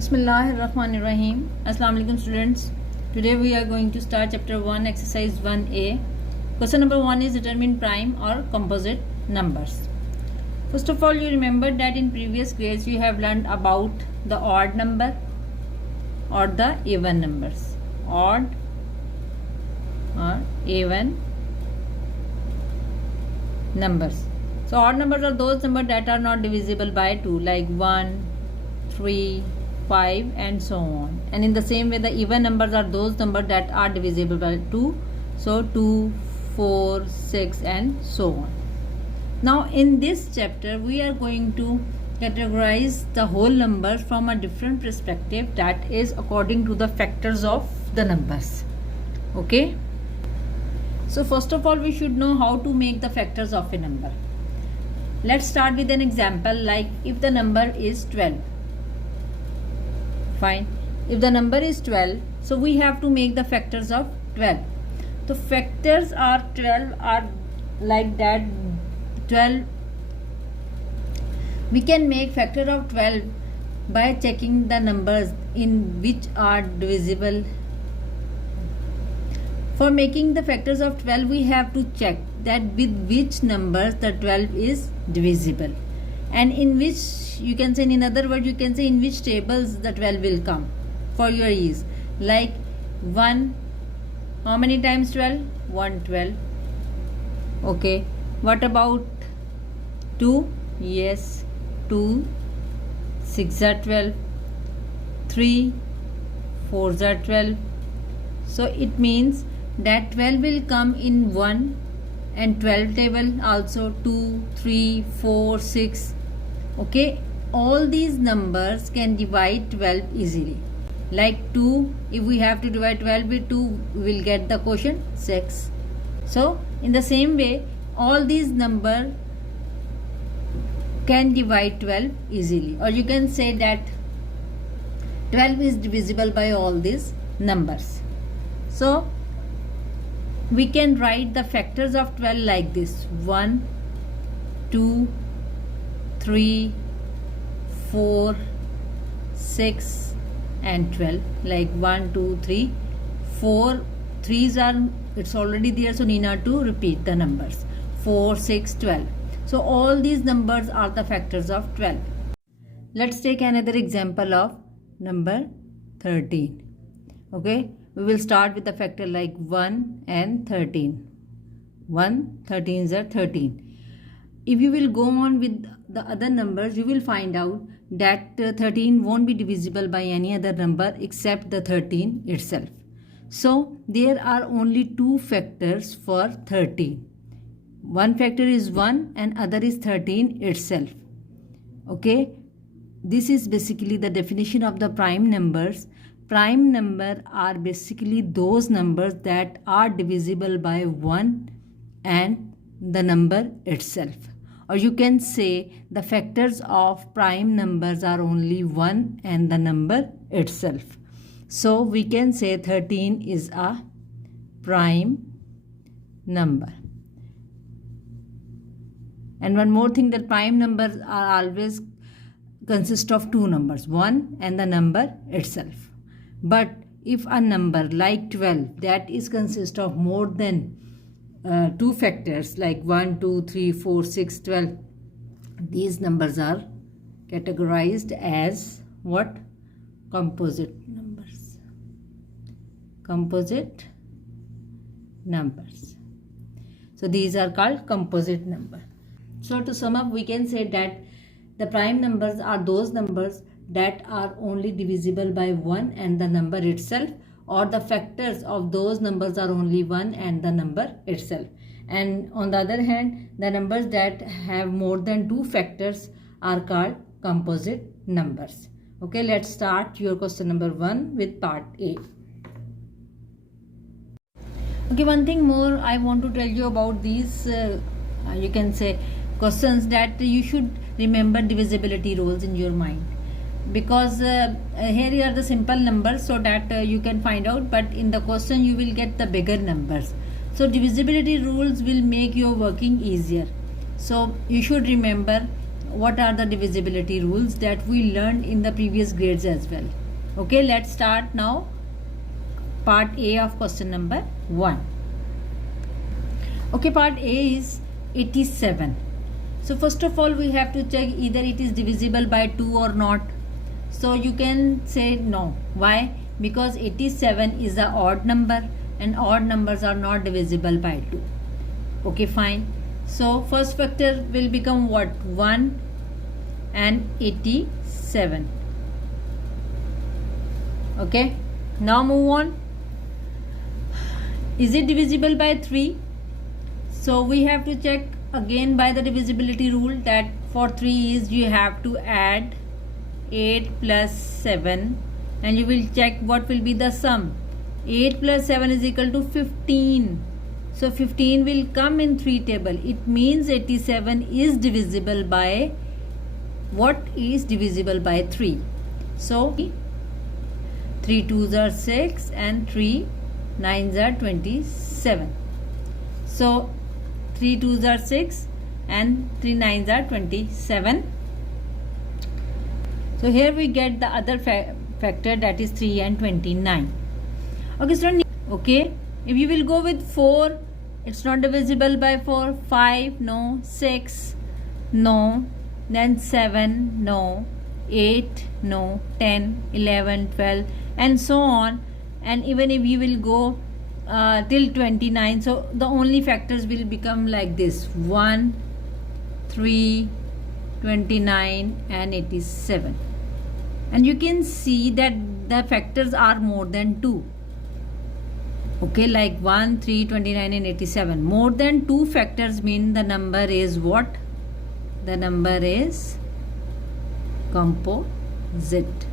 Bismillahirrahmanirrahim. Assalamu alaikum students. Today we are going to start chapter 1 exercise 1a. Question number 1 is determine prime or composite numbers. First of all, you remember that in previous grades you have learned about the odd number or the even numbers. Odd or even numbers. So odd numbers are those numbers that are not divisible by 2, like 1, 3, 5 and so on. And in the same way, the even numbers are those numbers that are divisible by 2. So 2, 4, 6 and so on. Now in this chapter we are going to categorize the whole numbers from a different perspective, that is according to the factors of the numbers. Okay. So first of all, we should know how to make the factors of a number. Let's start with an example, like if the number is 12. Fine. If the number is 12, so we have to make the factors of 12. The factors are 12 are like that. 12. We can make factor of 12 by checking the numbers in which are divisible. For making the factors of 12, we have to check that with which numbers the 12 is divisible, and in which, you can say, in other words, you can say in which tables the 12 will come for your ease. Like 1, how many times 12? 112. Okay. What about 2? Yes, 2. 6 are 12. 3, 4 are 12. So it means that 12 will come in 1 and 12 table, also 2, 3, 4, 6. Okay, all these numbers can divide 12 easily. Like 2, if we have to divide 12 with 2, we will get the quotient 6. So in the same way, all these numbers can divide 12 easily, or you can say that 12 is divisible by all these numbers. So we can write the factors of 12 like this: 1, 2, 3, 4, 6 and 12. Like 1, 2, 3, 4. 3's are, it's already there, so need not to repeat the numbers. 4, 6, 12. So all these numbers are the factors of 12. Let's take another example of number 13. Okay, we will start with the factor like 1 and 13. 1, 13s are 13. If you will go on with the other numbers, you will find out that 13 won't be divisible by any other number except the 13 itself. So there are only two factors for 13. One factor is 1 and other is 13 itself. Okay, this is basically the definition of the prime numbers. Prime number are basically those numbers that are divisible by 1 and the number itself. Or you can say the factors of prime numbers are only 1 and the number itself. So we can say 13 is a prime number. And one more thing, that prime numbers are always consist of two numbers, 1 and the number itself. But if a number like 12 that is consist of more than two factors, like 1, 2, 3, 4, 6, 12, these numbers are categorized as what? Composite numbers. Composite numbers. So these are called composite numbers. So to sum up, we can say that the prime numbers are those numbers that are only divisible by 1 and the number itself, or the factors of those numbers are only 1 and the number itself. And on the other hand, the numbers that have more than two factors are called composite numbers. Okay, let's start your question number 1 with part A. Okay, one thing more I want to tell you about these, you can say, questions, that you should remember divisibility rules in your mind, because here are the simple numbers so that you can find out, but in the question you will get the bigger numbers. So divisibility rules will make your working easier. So you should remember what are the divisibility rules that we learned in the previous grades as well. Okay, let's start now part A of question number 1. Okay, part A is 87. So first of all we have to check either it is divisible by 2 or not. So you can say no. Why? Because 87 is an odd number and odd numbers are not divisible by 2. Okay, fine. So first factor will become what? 1 and 87. Okay, now move on. Is it divisible by 3? So we have to check again by the divisibility rule that for 3 is you have to add 8 plus 7 and you will check what will be the sum. 8 plus 7 is equal to 15. So 15 will come in 3 table. It means 87 is divisible by, what is divisible by 3? So 3 2s are 6 and 3 9s are 27. So 3 2s are 6 and 3 9s are 27. So here we get the other factor, that is 3 and 29. Okay, so okay, if you will go with 4, it's not divisible by 4. 5, no. 6, no. Then 7, no. 8, no. 10, 11, 12 and so on. And even if you will go till 29, so the only factors will become like this: 1, 3, 29 and 87. And you can see that the factors are more than 2. Okay, like 1, 3, 29 and 87. More than 2 factors mean the number is what? The number is composite.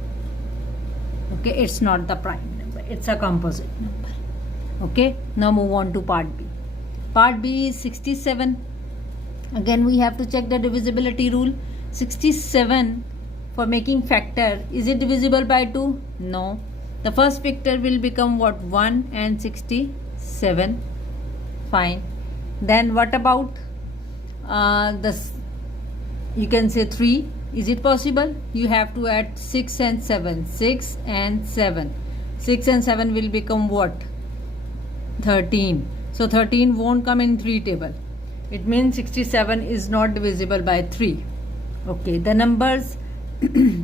Okay, it's not the prime number, it's a composite number. Okay, now move on to part B. Part B is 67. Again we have to check the divisibility rule. 67 for making factor, is it divisible by 2? No. The first factor will become what? 1 and 67. Fine. Then what about this? You can say 3. Is it possible? You have to add 6 and 7. 6 and 7. 6 and 7 will become what? 13. So 13 won't come in 3 table. It means 67 is not divisible by 3. Okay, the numbers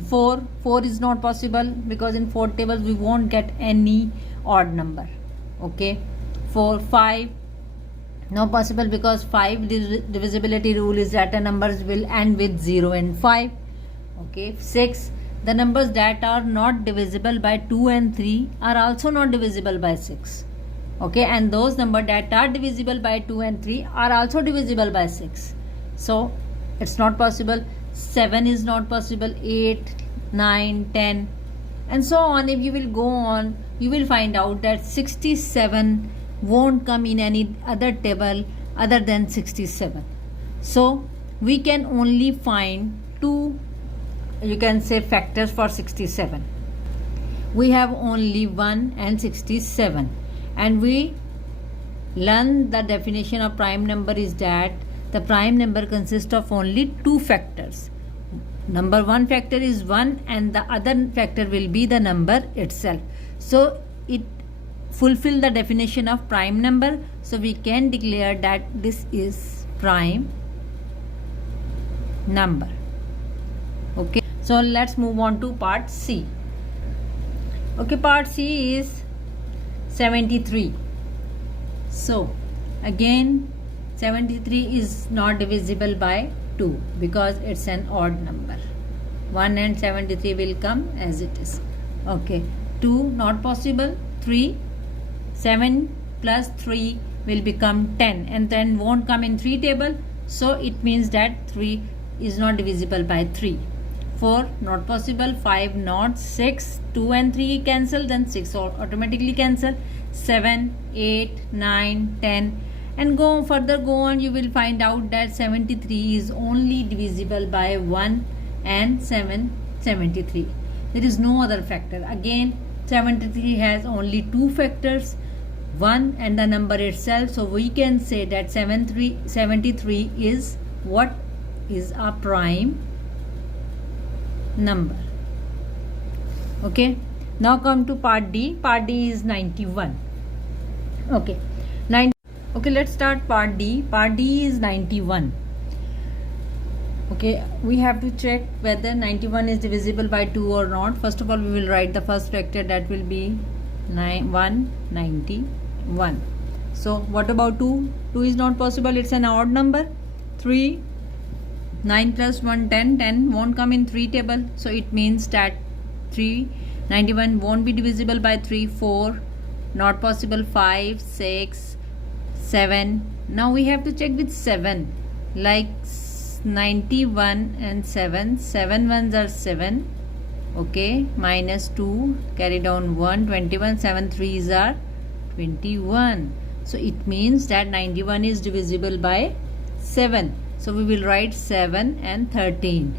4 is not possible because in 4 tables we won't get any odd number. Okay, 4, 5 not possible because 5 divisibility rule is that the numbers will end with 0 and 5. Okay, 6, the numbers that are not divisible by 2 and 3 are also not divisible by 6. Okay, and those numbers that are divisible by 2 and 3 are also divisible by 6. So it's not possible. 7 is not possible. 8, 9, 10 and so on. If you will go on, you will find out that 67 won't come in any other table other than 67. So we can only find 2, you can say, factors for 67. We have only 1 and 67. And we learn the definition of prime number is that the prime number consists of only 2 factors. Number 1 factor is 1 and the other factor will be the number itself. So it fulfills the definition of prime number. So we can declare that this is prime number. Okay, so let's move on to part C. Okay, part C is 73. So again 73 is not divisible by 2 because it's an odd number. 1 and 73 will come as it is. Okay, 2 not possible. 3, 7 plus 3 will become 10 and then won't come in 3 table. So it means that 3 is not divisible by 3. 4 not possible. 5 not. 6, 2 and 3 cancel, then 6 automatically cancel. 7, 8, 9, 10 and go further, go on, you will find out that 73 is only divisible by 1 and 73. There is no other factor. Again 73 has only 2 factors, 1 and the number itself. So we can say that 73 is what? is a prime number. Okay, now come to part D. Part D is 91. Okay, okay, let's start part D. Part D is 91. Okay, we have to check whether 91 is divisible by 2 or not. First of all, we will write the first factor, that will be 191. So what about 2? 2 is not possible, it's an odd number. 3, 9 plus 1, 10. 10 won't come in 3 table, so it means that 91 won't be divisible by 3. 4 not possible. 5, 6, 7. Now we have to check with 7, like 91 and 7. 7 ones are 7. Okay, minus 2, carry down 1, 21. 7 threes are 21. So it means that 91 is divisible by 7. So we will write 7 and 13.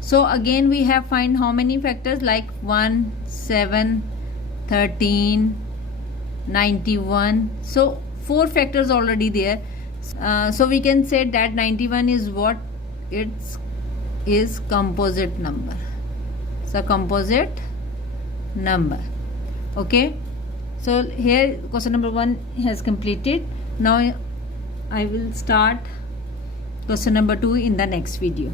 So again we have find how many factors, like 1, 7, 13, 91. So 4 factors already there. So we can say that 91 is what? It is composite number. So composite number. Okay, so here question number 1 has completed. Now I will start question number 2 in the next video.